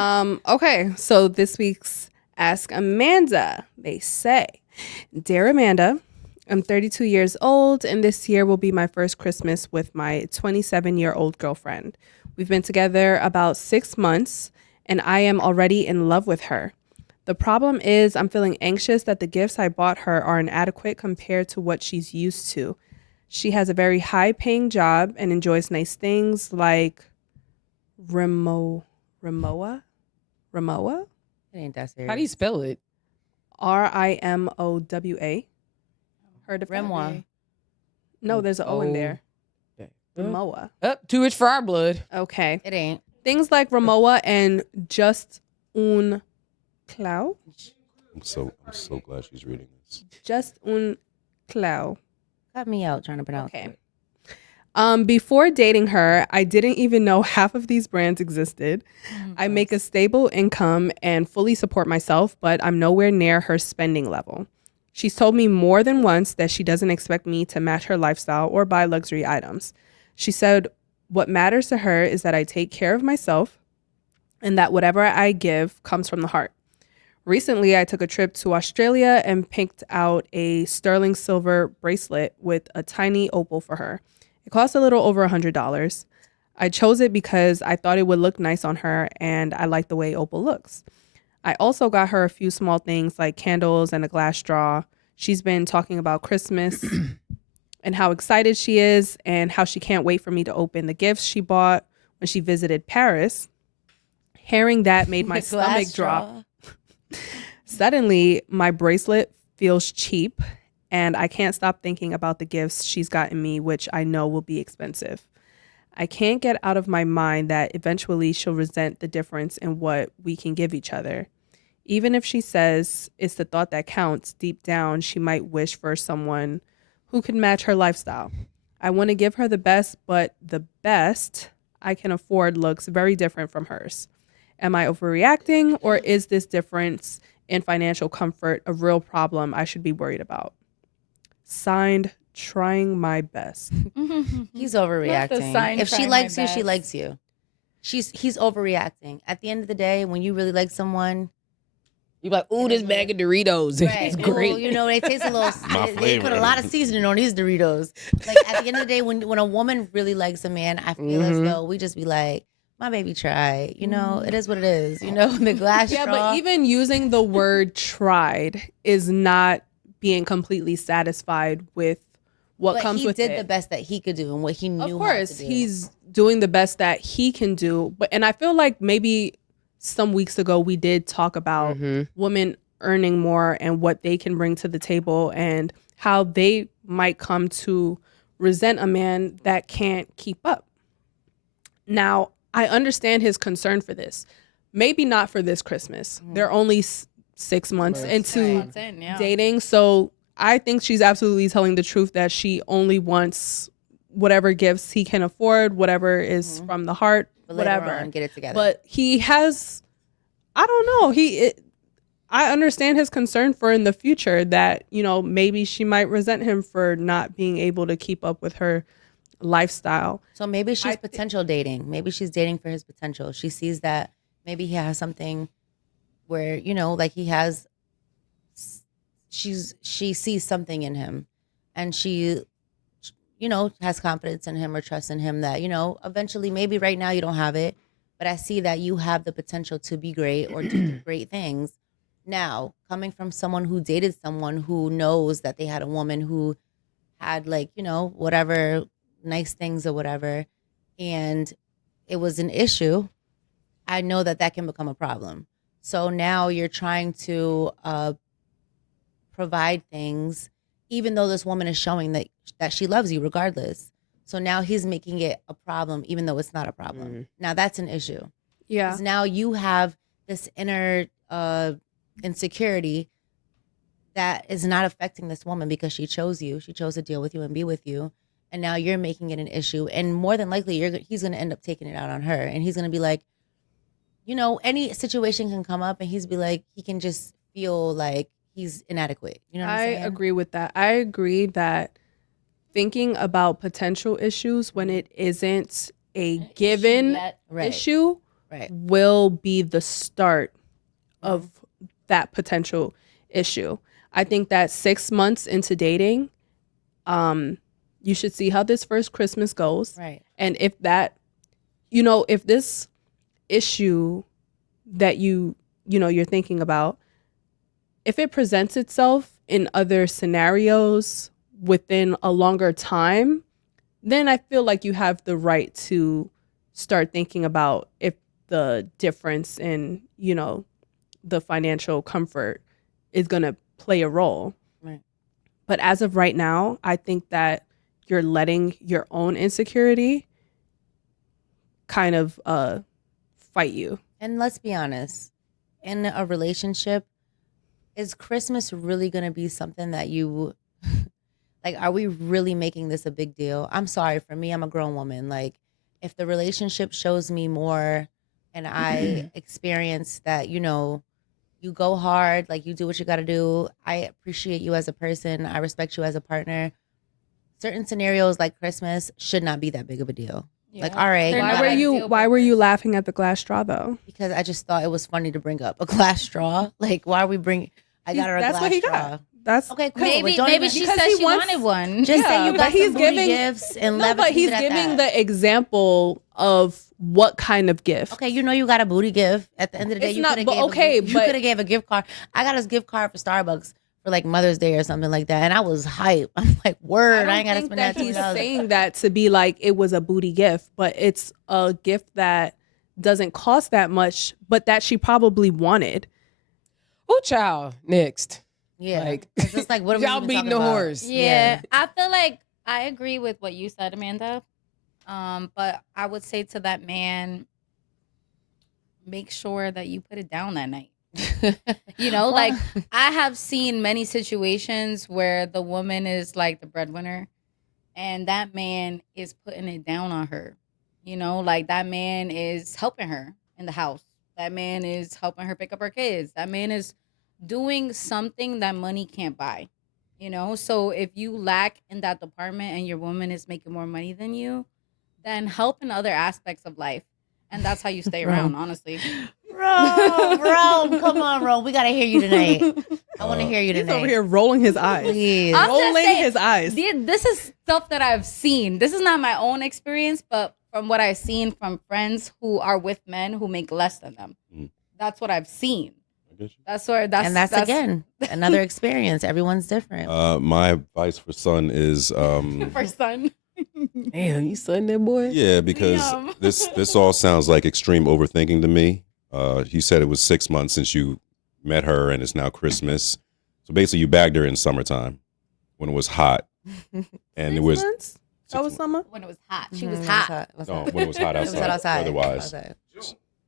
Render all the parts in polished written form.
Okay, so this week's Ask Amanda. They say, Dear Amanda, I'm 32 years old, and this year will be my first Christmas with my 27-year-old girlfriend. We've been together about 6 months, and I am already in love with her. The problem is, I'm feeling anxious that the gifts I bought her are inadequate compared to what she's used to. She has a very high paying job and enjoys nice things like Rimowa? Rimowa? It ain't that serious. How do you spell it? Rimowa. Heard of that? Rimowa. No, there's an O in there. Okay. Rimowa. Up, too rich for our blood. Okay. It ain't. Things like Rimowa and Just Un Clau. I'm so glad she's reading this. Just Un Clau. Cut me out trying to pronounce Okay. it. Before dating her, I didn't even know half of these brands existed. I make a stable income and fully support myself, but I'm nowhere near her spending level. She's told me more than once that she doesn't expect me to match her lifestyle or buy luxury items. She said what matters to her is that I take care of myself and that whatever I give comes from the heart. Recently, I took a trip to Australia and picked out a sterling silver bracelet with a tiny opal for her. It cost a little over $100. I chose it because I thought it would look nice on her and I like the way opal looks. I also got her a few small things like candles and a glass straw. She's been talking about Christmas and how excited she is and how she can't wait for me to open the gifts she bought when she visited Paris. Hearing that made my stomach drop. Suddenly, my bracelet feels cheap and I can't stop thinking about the gifts she's gotten me, which I know will be expensive. I can't get out of my mind that eventually she'll resent the difference in what we can give each other. Even if she says it's the thought that counts, deep down, she might wish for someone who can match her lifestyle. I want to give her the best, but the best I can afford looks very different from hers. Am I overreacting, or is this difference in financial comfort a real problem I should be worried about? Signed, trying my best. He's overreacting. sign, If she trying likes my you, she best. likes you. He's overreacting. At the end of the day, when you really like someone, You like, ooh, this bag of Doritos. It's ooh, great. you know, they taste a little. My they put a flavor. lot of seasoning on these Doritos. Like at the end of the day, when a woman really likes a man, I feel as though we just be like, my baby tried. You know, it is what it is. You know, the glass Yeah, straw. but even using the word tried is not being completely satisfied with what But comes he with did it. the best that he could do and what he knew. Of how course, to do. he's doing the best that he can do. And I feel like maybe some weeks ago we did talk about women earning more and what they can bring to the table and how they might come to resent a man that can't keep up. Now, I understand his concern for this. Maybe not for this Christmas. They're only 6 months into dating. So I think she's absolutely telling the truth that she only wants whatever gifts he can afford, whatever is from the heart, But later whatever. on, get it together. But he has, I don't know. I understand his concern for in the future that, you know, maybe she might resent him for not being able to keep up with her lifestyle. So maybe she's potential dating. Maybe she's dating for his potential. She sees that maybe he has something where, you know, like he has, she sees something in him and she, you know, has confidence in him or trust in him that, you know, eventually maybe right now you don't have it, but I see that you have the potential to be great or to do great things. Now, coming from someone who dated someone who knows that they had a woman who had like, you know, whatever nice things or whatever, and it was an issue, I know that that can become a problem. So now you're trying to provide things, even though this woman is showing that she loves you regardless. So now he's making it a problem, even though it's not a problem. Now that's an issue. Yeah. 'Cause now you have this inner insecurity that is not affecting this woman because she chose you. She chose to deal with you and be with you. And now you're making it an issue. And more than likely, he's going to end up taking it out on her. And he's going to be like, you know, any situation can come up and he's be like, he can just feel like he's inadequate. You know what I'm saying? I agree with that. I agree that thinking about potential issues when it isn't a given Right. issue Right. will be the start of that potential issue. I think that 6 months into dating, you should see how this first Christmas goes. Right. And if that, if this issue that you're thinking about, if it presents itself in other scenarios within a longer time, then I feel like you have the right to start thinking about if the difference in, the financial comfort is going to play a role. Right. But as of right now, I think that you're letting your own insecurity kind of fight you. And let's be honest, in a relationship, is Christmas really going to be something that you like, are we really making this a big deal? I'm sorry, for me, I'm a grown woman. Like, if the relationship shows me more and I experience that, you go hard, like you do what you got to do. I appreciate you as a person. I respect you as a partner. Certain scenarios like Christmas should not be that big of a deal. Yeah. Like, all right. They're Why not were like you deal why were you breakers. laughing at the glass straw though? Because I just thought it was funny to bring up a glass straw. Like, why are we bringing? I got her a That's glass what he straw. got. That's Okay, cool. Maybe but don't maybe even- she because said he she wants- wanted one. Just say you but got he's some booty giving- gifts and no, leave but it he's at giving that. the example of what kind of gift. Okay, you got a booty gift. At the end of the day, It's you not- could have but gave okay, you but- could have gave a gift card. I got a gift card for Starbucks for like Mother's Day or something like that, and I was hype. I'm like, word, I, ain't gotta think spend that that he's $20. saying that to be like it was a booty gift, but it's a gift that doesn't cost that much, but that she probably wanted. Oh, child. Next. Yeah, Like, it's just like what are we y'all even beating talking the about? horse. Yeah, I feel like I agree with what you said, Amanda. But I would say to that man, make sure that you put it down that night. Like I have seen many situations where the woman is like the breadwinner and that man is putting it down on her. Like that man is helping her in the house. That man is helping her pick up her kids. That man is doing something that money can't buy. So if you lack in that department and your woman is making more money than you, then help in other aspects of life. And that's how you stay around, honestly. Bro, come on, bro. We gotta hear you tonight. I want to hear you He's tonight. over here rolling his eyes. Please. I'm just Rolling saying, his eyes. This is stuff that I've seen. This is not my own experience, but from what I've seen from friends who are with men who make less than them. That's what I've seen. I get you. That's again another experience. Everyone's different. My advice for son is for son. Damn, you son that boy? yeah, because Yum. this all sounds like extreme overthinking to me. You said it was 6 months since you met her and it's now Christmas. So basically you bagged her in summertime when it was hot. And it was 6 months? That was summer? When it was hot. She was Mhm, hot. it was no, hot. when it was hot It was outside. hot outside. Otherwise. Outside.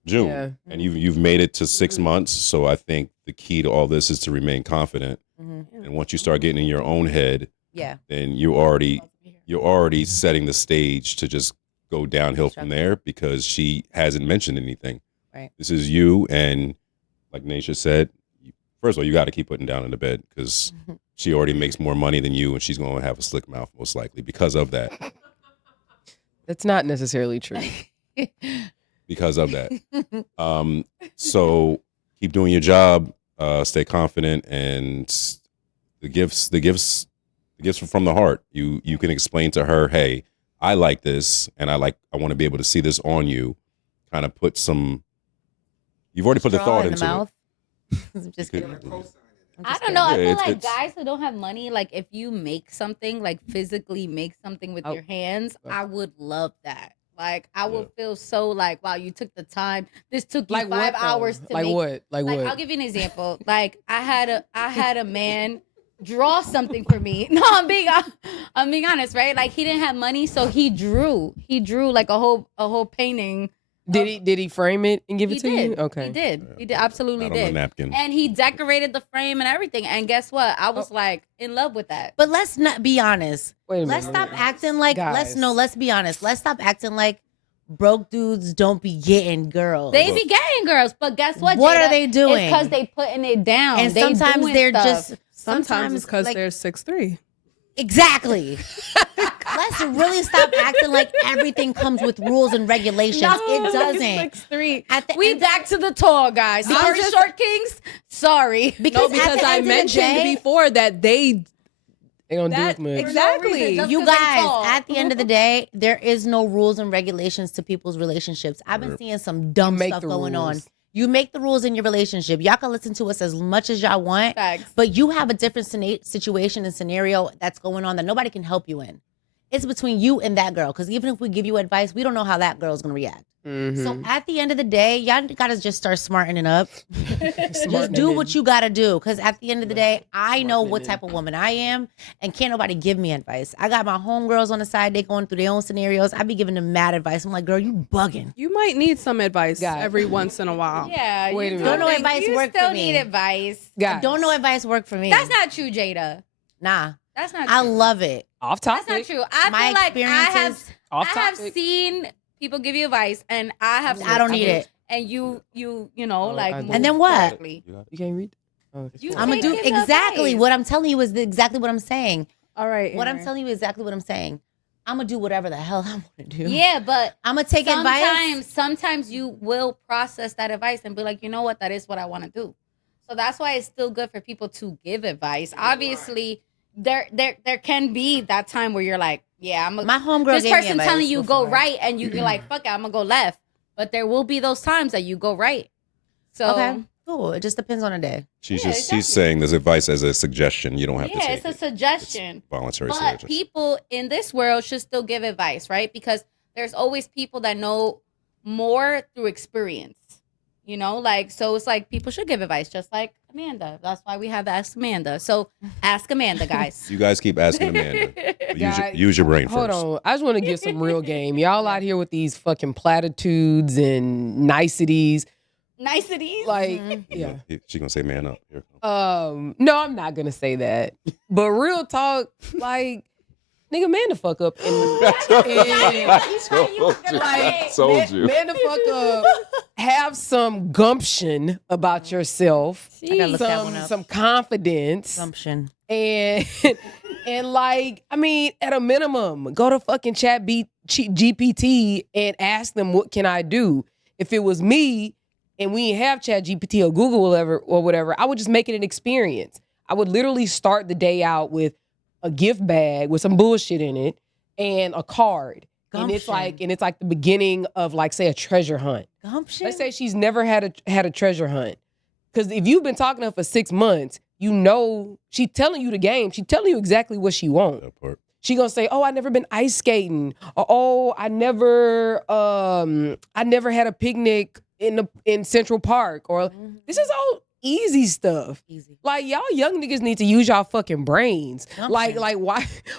June. Yeah. And you've made it to 6 months. So I think the key to all this is to remain confident. Mhm. And once you start getting in your own head, Yeah. then you're already setting the stage to just go downhill from there because she hasn't mentioned anything. Right. This is you, and like Naisha said, first of all, you got to keep putting down in the bed because she already makes more money than you, and she's going to have a slick mouth most likely because of that. That's not necessarily true. Because of that. So keep doing your job, stay confident, and the gifts are from the heart. You can explain to her, hey, I like this, and I want to be able to see this on you. Kind of put some. You've already put the Straw thought in into the mouth. it. Just You kidding. could- I don't know. I Yeah, feel like it's- guys who don't have money, like if you make something, like physically make something with Oh. your hands, Oh. I would love that. Like I would Yeah. feel so like, wow, you took the time. This took you Like 5 what, though? hours to Like make. what? Like Like what? I'll give you an example. Like I had a man draw something for me. No, I'm being honest, right? Like he didn't have money, so he drew like a whole painting. Did he frame it and give He it to did. you? Okay. He did absolutely Not on the did. napkin. And he decorated the frame and everything. And guess what? I was like in love with that. But let's not be honest. Wait a Let's minute. stop acting like Guys. let's be honest. Let's stop acting like broke dudes don't be getting girls. They be getting girls, but guess what? What Jada? are they doing? It's because they putting it down. and They sometimes doing they're stuff. just Sometimes it's because like, they're 6'3". exactly. let's really stop acting like everything comes with rules and regulations. It doesn't. 6'3". We back to the tall guys. Sorry, short kings. Sorry. No, because I mentioned before that they don't do as much. exactly. Just You 'cause they guys, tall. at the end of the day, there is no rules and regulations to people's relationships. I've been seeing some dumb make stuff the going on. rules. You make the rules in your relationship. Y'all can listen to us as much as y'all want, Facts. but you have a different situation and scenario that's going on that nobody can help you in. It's between you and that girl, because even if we give you advice, we don't know how that girl's going to react. Mm-hmm. So at the end of the day, y'all gotta just start smartening up. Just do what you gotta do. Because at the end of the day, I know what type of woman I am, and can't nobody give me advice. I got my homegirls on the side, they going through their own scenarios. I be giving them mad advice. I'm like, girl, you bugging. You might need some advice Guys. every once in a while. Yeah. Wait a you minute. Don't know think- advice you work for still me. need advice. Guys, I don't know advice work for me. That's not true, Jada. Nah. That's not true. I love it. off That's topic. not true. I My feel like I have Off I have topic. seen people give you advice, and I have. I don't need it. And you know, Oh, like. I do. move And then what? correctly. You can't read. Oh, You I'm gonna Take do his exactly advice. what I'm telling you is exactly what I'm saying. All right. What I'm telling you is exactly what I'm saying. I'm gonna do whatever the hell I want to do. Yeah, but I'm gonna take advice. sometimes you will process that advice and be like, you know what, that is what I want to do. So that's why it's still good for people to give advice. Obviously, there can be that time where you're like, yeah, My homegirl this gave me person advice telling you before. go right, and you're like, fuck it, I'm gonna go left. But there will be those times that you go right. So Okay, cool. It just depends on the day. She's Yeah, just exactly. she's saying this advice as a suggestion. You don't have to yeah, take it's a it. suggestion. It's voluntary But suggestion. people in this world should still give advice, right? Because there's always people that know more through experience. You know, like, so it's like people should give advice, just like Amanda. That's why we have Ask Amanda. So ask Amanda, guys. You guys keep asking Amanda. But Guys, use your brain Hold first. on. I just want to get some real game. Y'all out here with these fucking platitudes and niceties. Niceties. Like, Mhm. yeah. She's gonna say man up. Here. No, I'm not gonna say that. But real talk, like, nigga, man the fuck up. And, Told you. Man the fuck up. Have some gumption about yourself. I gotta look that one up. Some confidence. Gumption. And and like, I mean, at a minimum, go to fucking GPT and ask them, what can I do? If it was me and we didn't have Chat GPT or Google or whatever, I would just make it an experience. I would literally start the day out with a gift bag with some bullshit in it and a card. And it's like the beginning of, like, say, a treasure hunt. Gumption. Let's say she's never had a treasure hunt. Because if you've been talking to her for 6 months, you know she's telling you the game. She's telling you exactly what she wants. That part. She gonna say, "Oh, I never been ice skating," or "Oh, I never had a picnic in Central Park," or this is all easy stuff. Easy. Like, y'all young niggas need to use y'all fucking brains. Gumption. Like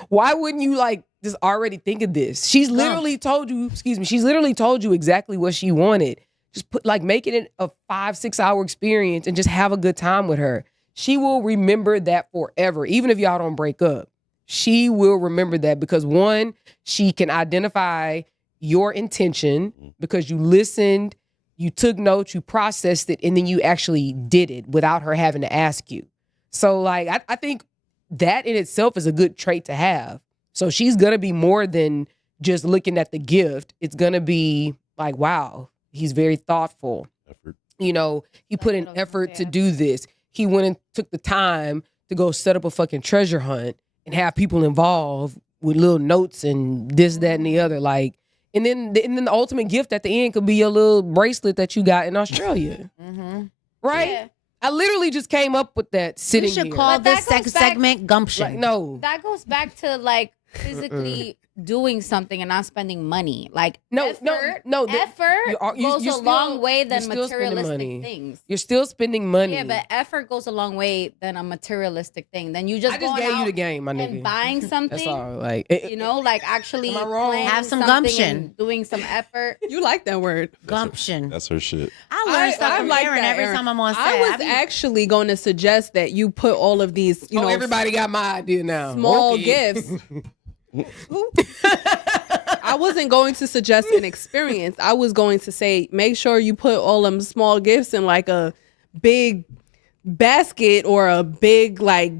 why wouldn't you, like, just already think of this? She's literally told you, she's literally told you exactly what she wanted. Just make it a 5-6 hour experience and just have a good time with her. She will remember that forever, even if y'all don't break up. She will remember that because, one, she can identify your intention because you listened, you took notes, you processed it, and then you actually did it without her having to ask you. So, like, I think that in itself is a good trait to have. So she's going to be more than just looking at the gift. It's going to be like, wow, he's very thoughtful. Effort. You know, he put in what I was gonna effort say, to do this. He went and took the time to go set up a fucking treasure hunt and have people involved with little notes and this, that, and the other. Like, and then the ultimate gift at the end could be your little bracelet that you got in Australia. Mm-hmm. Right? Yeah. I literally just came up with that sitting We should here. call But that this sex goes back- segment gumption. Like, no. That goes back to, like, physically doing something and not spending money. Like, No, effort, no, effort you're goes a long way than you're still spending money. materialistic things. You're still spending money. Yeah, but effort goes a long way than a materialistic thing. Then you just I just going gave you out the game, my and nigga. buying something. That's all. Like, You know, like actually Am I wrong? planning Have some something gumption. and doing some effort. You like that word. Gumption. That's her shit. I learn stuff from like Aaron that, every Aaron. time I'm on set. I was actually going to suggest that you put all of these, you know, everybody got my idea now. small Okay. gifts. I wasn't going to suggest an experience. I was going to say, make sure you put all them small gifts in like a big basket or a big, like,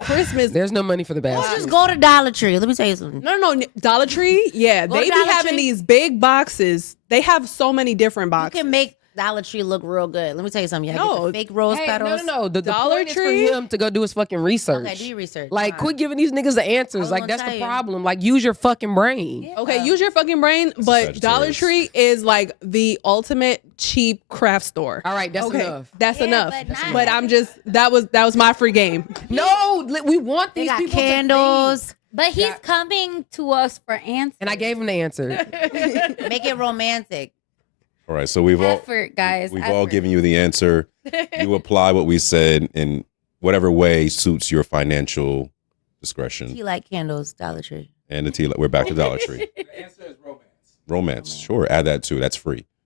Christmas. There's no money for the Or basket. just go to Dollar Tree. Let me tell you something. No, Dollar Tree. Yeah, Go they to be Dollar having Tree. these big boxes. They have so many different You boxes. can make Dollar Tree look real good. Let me tell you something. You No. get the fake rose Hey, petals. no. The Dollar point Tree? is for him to go do his fucking research. Okay, do your research. Like, Fine. quit giving these niggas the answers. was Like, gonna that's tell the you. problem. Like, use your fucking brain. Yeah. Okay, use your fucking brain, but Dollar Sagittarius. Tree is like the ultimate cheap craft store. All right, that's okay, enough. that's Yeah, enough. but not But I'm just that was my free game. No, we want They these got people candles. But he's Got- coming to us for answers. And I gave him the answer. Make it romantic. All right, so we've all effort, guys. we've all effort. given you the answer. You apply what we said in whatever way suits your financial discretion. Tea light candles, Dollar Tree. And the tea, we're back to Dollar Tree. The answer is romance. Romance, sure, add that too. That's free.